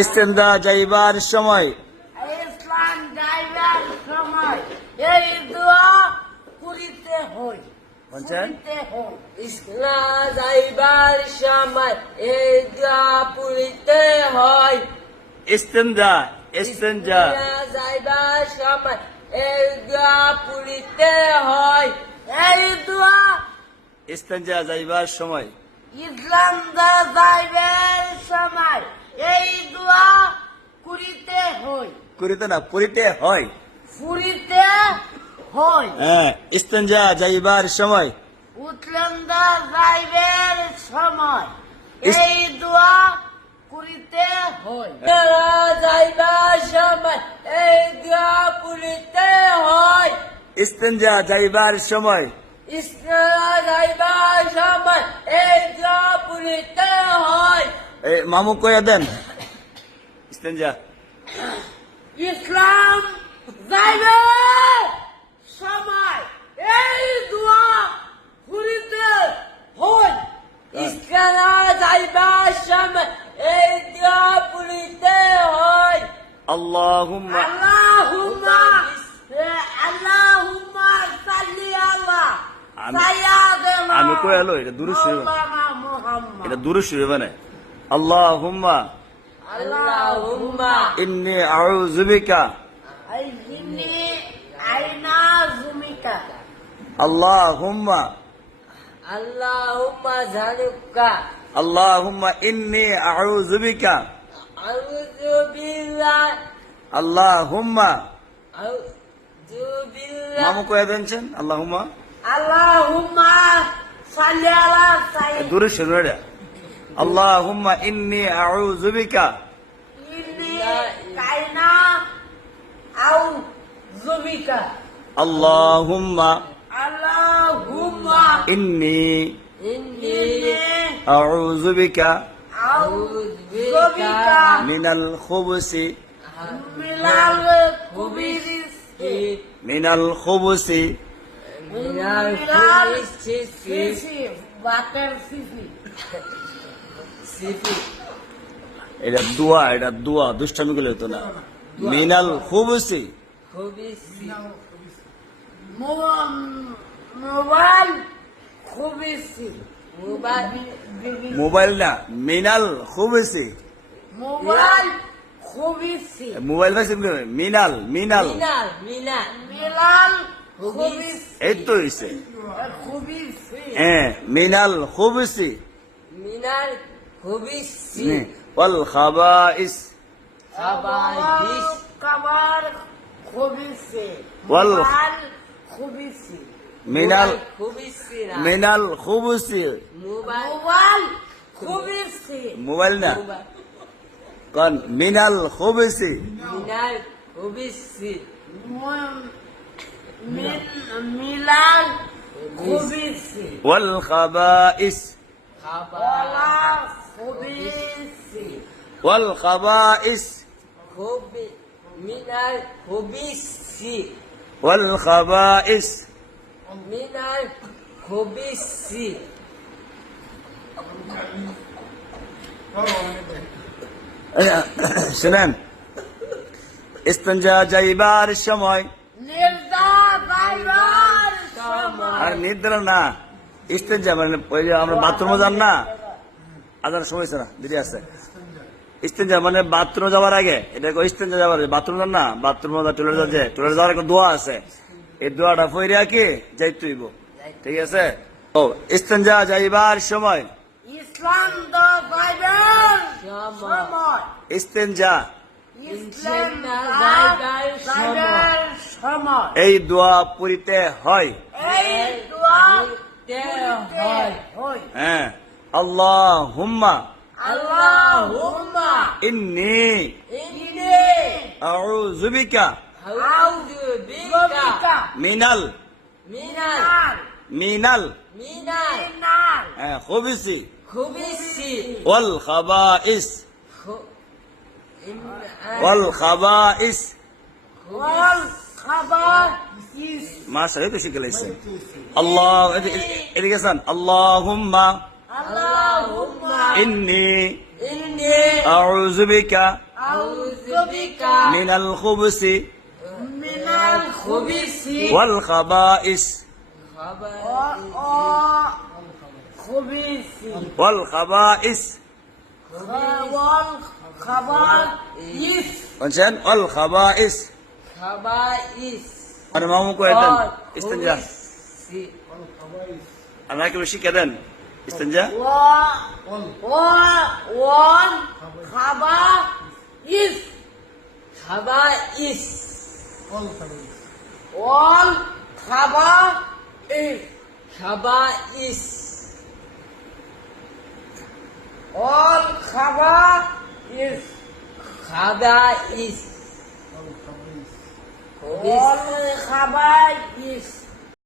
ইস্তেন্দা যাইবার সময়। ইসলাম যাইবার সময়। এই দোয়া করিতে হই বলছেন? ইসলাম যাইবার সময় এই দোয়া পড়িতে হয়। ইস্তেন্দা ইসলাম যাইবার সময় এই দোয়া পড়িতে হয়। এই দোয়া ইস্তেঞ্জা যাইবার সময়। ইসলাম যাইবার সময়। এই দোয়া করিতে হই করিতে না পড়িতে হয়। ফুরিতে হই হ্যাঁ ইস্তেঞ্জা যাইবার সময়। উৎলন্দা যাইবার সময়। এই দোয়া করিতে হয়। যাইবার সময় এই দোয়া পড়িতে হয়। ইস্তেঞ্জা যাইবার সময়। ইসলাম যাইবার মামু কয়া দেন। ইস্তেঞ্জা। ইসলাম সময়। এই দোয়া করিতে হই। ইসলাম যাইবার সময়। এই দোয়া পড়িতে হয় আল্লাহুম্মা। আল্লাহুম্মা। আল্লাহুম্মা। সাল্লি আলা আমি- কই আলো, এটা। মাওলানা মুহাম্মদ। এটা দূরে শুয়ে মানে। আল্লাহুম্মা ইন্নি আউযু বিকা আইনি আইনা জুমিকা আল্লাহুম্মা আল্লাহুম্মা জানুকা আল্লাহুম্মা ইন্নি আউযু বিকা আউযু বিল্লাহ আল্লাহুম্মা আউযু বিল্লাহ মামু কয়া দেনছেন আল্লাহুম্মা আল্লাহুম্মা সাল্লি আলা সাইয়্যিদ দূরে শুয়ে এটা আল্লাহুম্মা ইন্নি আউযু বিকা। আল্লাহুম্মা আল্লাহুম্মা ইন্নি ইন্নী আউযু বিকা। মিনাল খুবুসি। মিলাল খুবিরিস এটা দোয়া এটা দোয়া দুষ্টামি গুলো হতো না। মিনাল খুবুসি। খুবই মোবাইল খুবিসি। মোবাইল না মিনাল খুবুসি। মোবাইল খুবিসি। মোবাইল পাইছি মিনাল মিনাল। মিনাল মিনাল। এই তো হইছে। হ্যাঁ মিনাল খুবুসি। মিনাল খুবই ওয়াল খাবাইস। খাবাইস। কাবার খুবিসি ওয়াল- খুবিসি মিনাল মিনাল খুবুসি মোবাইল খুবিসি না? কন মিনাল খুবুসি মিনাল খুবই সি। ম- মিল- মিলাল খুবিসি ওয়াল খাবাইস। খুবিসি খাবাইস। শুনেন ইস্তঞ্জা যাইবার সময় নির্দা যাইবার সময় আর নিদ্রা না। ইস্তেঞ্জা মানে আমরা বাথরুমে যান না? আদার সময় আছে না? দিদি আছে। ইস্তেঞ্জা মানে বাথরুমে যাওয়ার আগে এটা ইস্তেঞ্জা যাওয়ার বাথরুম যান না? বাথরুমে যা টয়লেট যাচ্ছে টয়লেট যাওয়ার একটা দোয়া আছে। এই দোয়াটা ফইরিয়া কি? যাই তুইব ঠিক আছে? ও ইস্তেঞ্জা যাইবার সময়। ইসলাম দা সময়। ইস্তেঞ্জা এই দোয়া পড়িতে হয়। এই দোয়া তে হয়। হয় হ্যাঁ আল্লাহ হুম্মা আল্লাহুম্মা ইন্নি ইন্নি আউযু বিকা আউযু বিকা বিকা মিনাল মিনাল নাল মিনাল মিনাল নাল হ্যাঁ খুবিসি খুবই সি ওয়াল খাবাইস খু- ইম- إني إني أعوذ بك أعوذ بك من الخبث من الخبث والخبائث خبيث والخبائث والخبائث وانشان والخبائث خبائث أنا ما ممكن أستنجح أنا كيف شيء كذا استنجا و و وان خبا إس خبا إس وان خبا إس خبا إس وان خبا إس خبا إس وان خبا إس